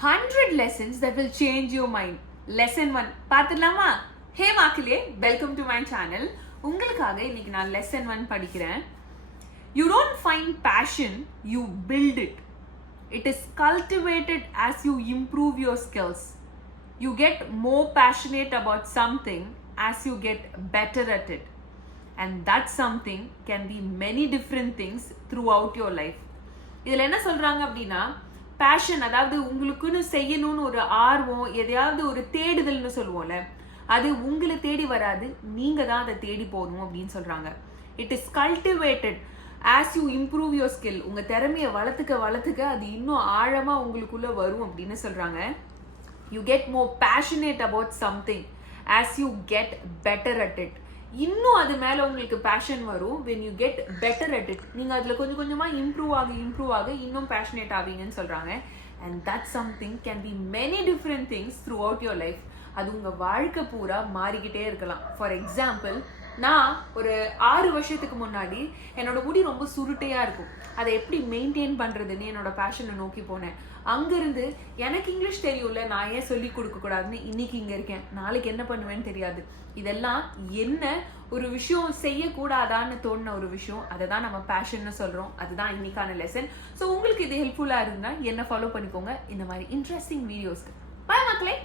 100 lessons that will change your mind. Lesson 1 பார்த்துடலாமா? ஹே மக்களே, welcome to my channel. உங்களுக்காக இன்னைக்கு நான் lesson 1 படிக்கிறேன். You don't find passion, you build it. It is cultivated as you improve your skills. You get more passionate about something as you get better at it. And that something can be many different things throughout your life. இதில் என்ன சொல்கிறாங்க அப்படின்னா, fashion, அதாவது உங்களுக்குன்னு செய்யணும்னு ஒரு ஆர்வம், எதையாவது ஒரு தேடுதல்னு சொல்லுவோம்ல, அது உங்களை தேடி வராது, நீங்கள் தான் அதை தேடி போகணும் அப்படின்னு சொல்கிறாங்க. It is cultivated as you improve your skill. உங்கள் திறமையை வளர்த்துக்க அது இன்னும் ஆழமாக உங்களுக்குள்ளே வரும் அப்படின்னு சொல்கிறாங்க. You get more passionate about something as you get better at it. இன்னும் அது மேலே உங்களுக்கு பேஷன் வரும் when you get better at it. நீங்கள் அதில் கொஞ்சம் கொஞ்சமாக இம்ப்ரூவ் ஆக இன்னும் பேஷனேட் ஆவீங்கன்னு சொல்கிறாங்க. and that something can be many different things throughout your life. அது உங்கள் வாழ்க்கை பூரா மாறிக்கிட்டே இருக்கலாம். ஃபார் எக்ஸாம்பிள், நான் ஒரு 6 வருஷத்துக்கு முன்னாடி என்னோட முடி ரொம்ப சுருட்டையாக இருக்கும். அதை எப்படி மெயின்டைன் பண்ணுறதுன்னு என்னோட பேஷனை நோக்கி போனேன். அங்கேருந்து எனக்கு இங்கிலீஷ் தெரியும்ல, நான் ஏன் சொல்லி கொடுக்கக்கூடாதுன்னு இன்னைக்கு இங்கே இருக்கேன். நாளைக்கு என்ன பண்ணுவேன்னு தெரியாது. இதெல்லாம் என்ன ஒரு விஷயம் செய்யக்கூடாதான்னு தோணுன ஒரு விஷயம், அதை தான் நம்ம பேஷன்னு சொல்கிறோம். அதுதான் இன்னைக்கான லெசன். ஸோ உங்களுக்கு இது ஹெல்ப்ஃபுல்லாக இருந்தால் என்ன ஃபாலோ பண்ணிக்கோங்க இந்த மாதிரி இன்ட்ரெஸ்டிங் வீடியோஸ்க்கு. பாய் மக்களே.